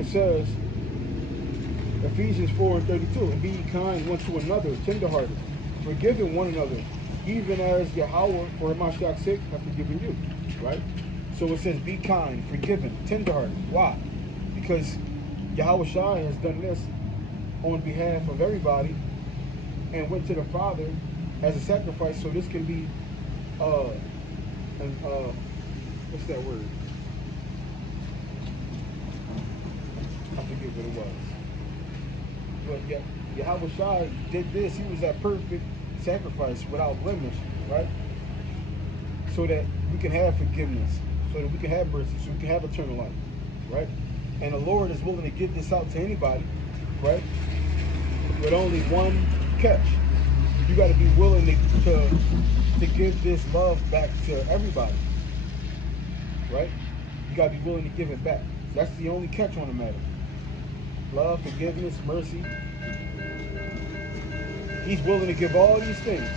it says, Ephesians 4:32, and be ye kind one to another, tenderhearted, forgiving one another, even as Yahweh, for Mashiach's sake, have forgiven you. Right? So it says, be kind, forgiving, tenderhearted. Why? Because Yahweh Shai has done this on behalf of everybody and went to the Father as a sacrifice, so this can be, what's that word? I forget what it was. But yeah, Yahweh Shai did this. He was that perfect sacrifice without blemish, right? So that we can have forgiveness, so that we can have mercy, so we can have eternal life, right? And the Lord is willing to give this out to anybody, right? With only one catch. You got to be willing to give this love back to everybody, right? You got to be willing to give it back. That's the only catch on the matter. Love, forgiveness, mercy. He's willing to give all these things.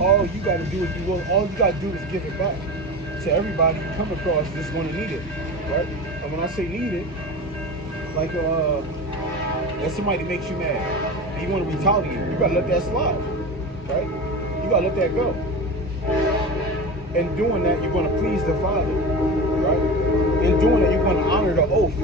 All you got to do is be willing. All you got to do is give it back to everybody you come across that's going to need it, right? And when I say need it, like if somebody makes you mad and you want to retaliate, you got to let that slide, right? You got to let that go. In doing that, you're going to please the Father, right? In doing that, you're going to honor the oath.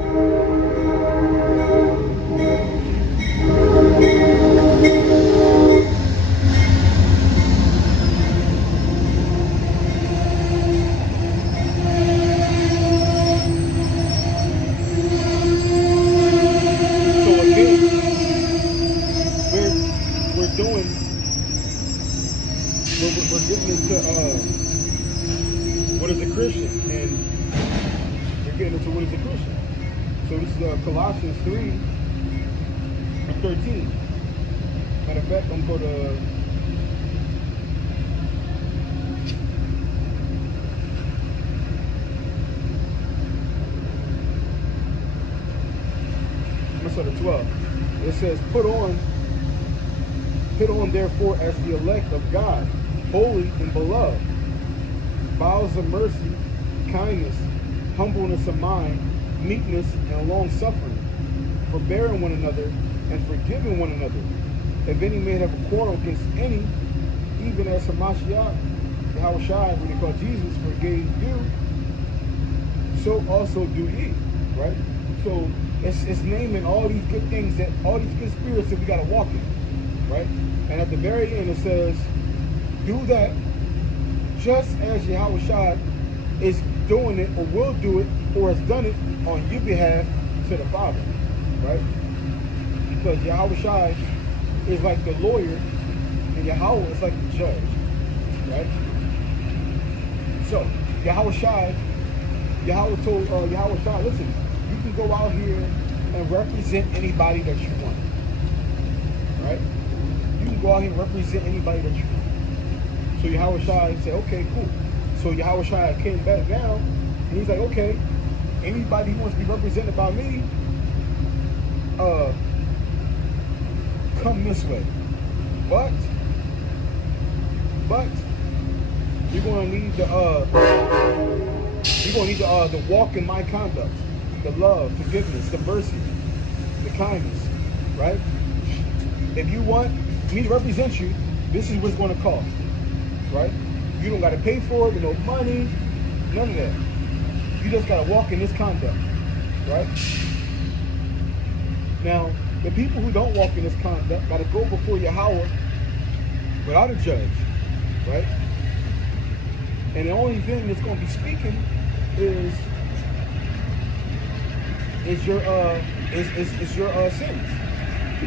So again, we're doing, we're getting into what is a Christian, and we're getting into what is a Christian. So this is Colossians 3:13. Matter of fact, I'm going to go to start at 12. It says, put on therefore as the elect of God, holy and beloved, bowels of mercy, kindness, humbleness of mind, meekness, and long suffering, forbearing one another, and forgiving one another. If any man have a quarrel against any, even as Hamashiach, Yahweh Shai, when they call Jesus, forgave you, so also do ye. Right? So it's naming all these good things, that all these good spirits that we got to walk in. Right? And at the very end it says, do that just as Yahweh Shai is doing it, or will do it, or has done it on your behalf to the Father. Right? Because Yahweh Shai is like the lawyer, and Yahweh is like the judge. Right? So Yahweh told Yahweh Shai, listen, you can go out here and represent anybody that you want. Right? You can go out here and represent anybody that you want. So Yahweh Shai said, okay, cool. So Yahweh Shai came back down, and he's like, okay, anybody who wants to be represented by me, come this way. But you're gonna need the walk in my conduct, the love, forgiveness, the mercy, the kindness, right? If you want me to represent you, this is what's going to cost, right? You don't got to pay for it with no money, none of that. You just got to walk in this conduct, right? Now, the people who don't walk in this conduct got to go before Yahweh without a judge, right? And the only thing that's going to be speaking is your sins.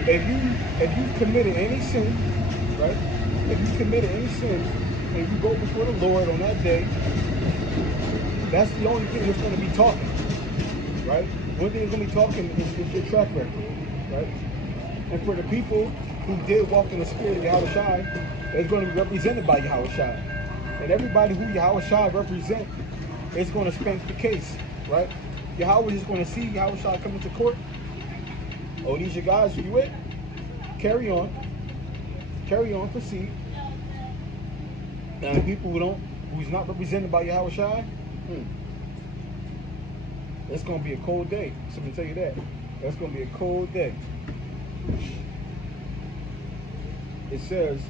If you've committed any sin, right? If you've committed any sins and you go before the Lord on that day, that's the only thing that's going to be talking, right? One thing that's going to be talking is your track record, right? And for the people who did walk in the spirit of Yahweh Shai, it's going to be represented by Yahweh Shai. And everybody who Yahweh Shai represent is going to spank the case, right? Yahweh is going to see Yahweh Shai come into court. Oh, these your guys, who you with? Carry on, proceed. And the people who's not represented by Yahweh Shai, It's gonna be a cold day. So I can tell you that. That's gonna be a cold day. It says,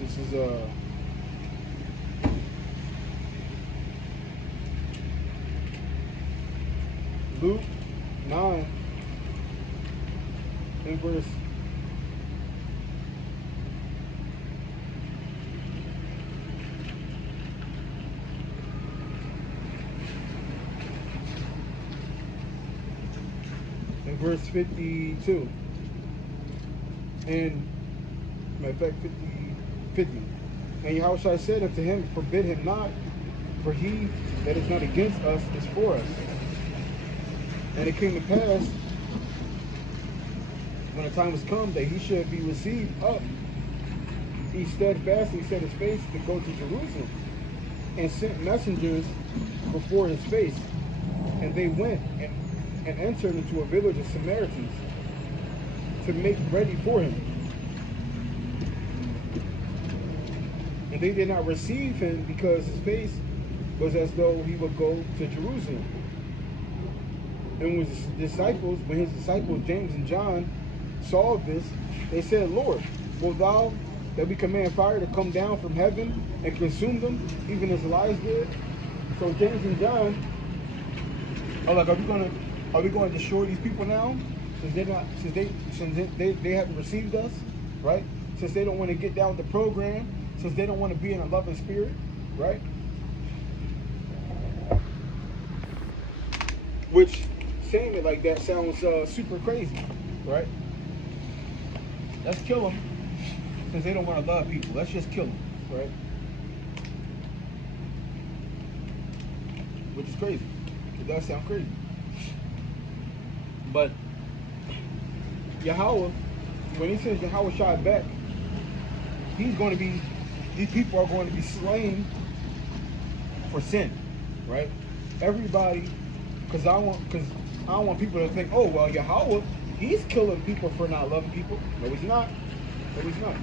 this is Luke 9 in verse 52. And matter of fact 50. And Yahushua said unto him, forbid him not, for he that is not against us is for us. And it came to pass, when the time was come that he should be received up, he steadfastly set his face to go to Jerusalem, and sent messengers before his face. And they went and entered into a village of Samaritans to make ready for him. And they did not receive him, because his face was as though he would go to Jerusalem. And when his disciples James and John saw this, they said, Lord, wilt thou that we command fire to come down from heaven and consume them, even as Elias did? So James and John are like, are we going to destroy these people now? Since they haven't received us, right? Since they don't want to get down with the program, since they don't want to be in a loving spirit, right? Which, saying it like that sounds super crazy, right? Let's kill them, since they don't want to love people. Let's just kill them, right? Which is crazy. It does sound crazy. But Yahweh, when he says Yahweh shot back, these people are going to be slain for sin, right? Everybody, because I don't want people to think, oh well, Yahweh, he's killing people for not loving people. No, he's not. No, he's not.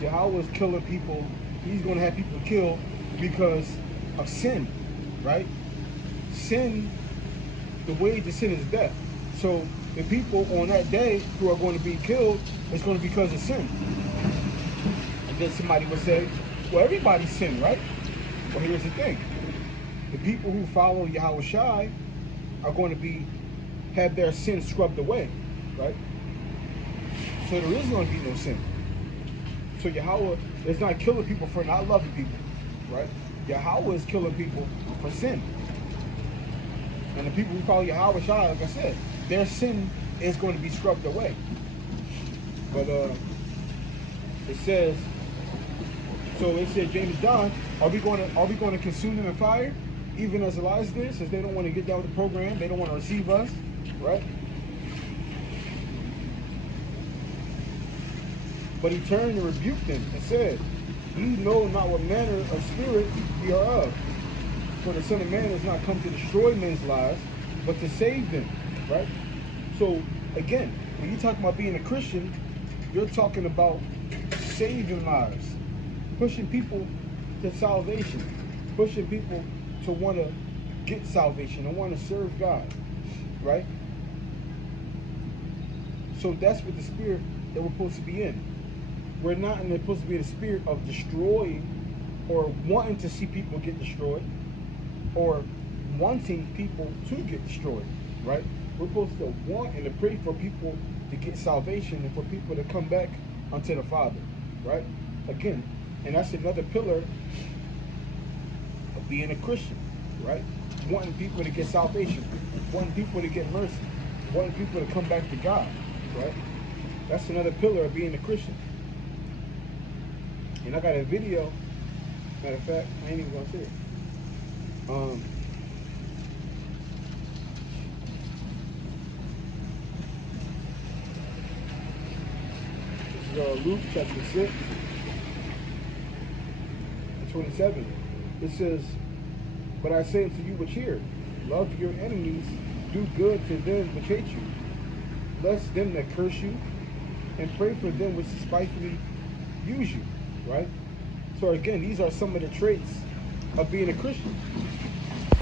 Yahweh's killing people. He's going to have people killed because of sin, right? Sin, the wage of sin is death. So the people on that day who are going to be killed, it's going to be because of sin. And then somebody would say, well, everybody's sin, right? Well, here's the thing. The people who follow Yahweh Shai are going to have their sin scrubbed away, right? So there is going to be no sin. So Yahweh is not killing people for not loving people, right? Yahweh is killing people for sin. And the people who follow Yahweh Shai, like I said, their sin is going to be scrubbed away. But it says, so it said, James John, are we going to consume them in fire, even as Elias did, since they don't want to get down with the program, they don't want to receive us, right? But he turned and rebuked them and said, ye know not what manner of spirit ye are of. For the Son of Man has not come to destroy men's lives, but to save them, right? So, again, when you talk about being a Christian, you're talking about saving lives, pushing people to salvation, pushing people to want to get salvation and want to serve God, right? So that's what the spirit that we're supposed to be in. We're not supposed to be in the spirit of destroying or wanting to see people get destroyed or wanting people to get destroyed, right? We're supposed to want and to pray for people to get salvation and for people to come back unto the Father, right? Again, and that's another pillar of being a Christian, right? Wanting people to get salvation, wanting people to get mercy, wanting people to come back to God, right? That's another pillar of being a Christian. And I got a video, matter of fact, I ain't even gonna say it. This is Luke chapter 6, 27. It says, but I say unto you which hear, love your enemies, do good to them which hate you, bless them that curse you, and pray for them which despitefully use you, right? So again, these are some of the traits of being a Christian.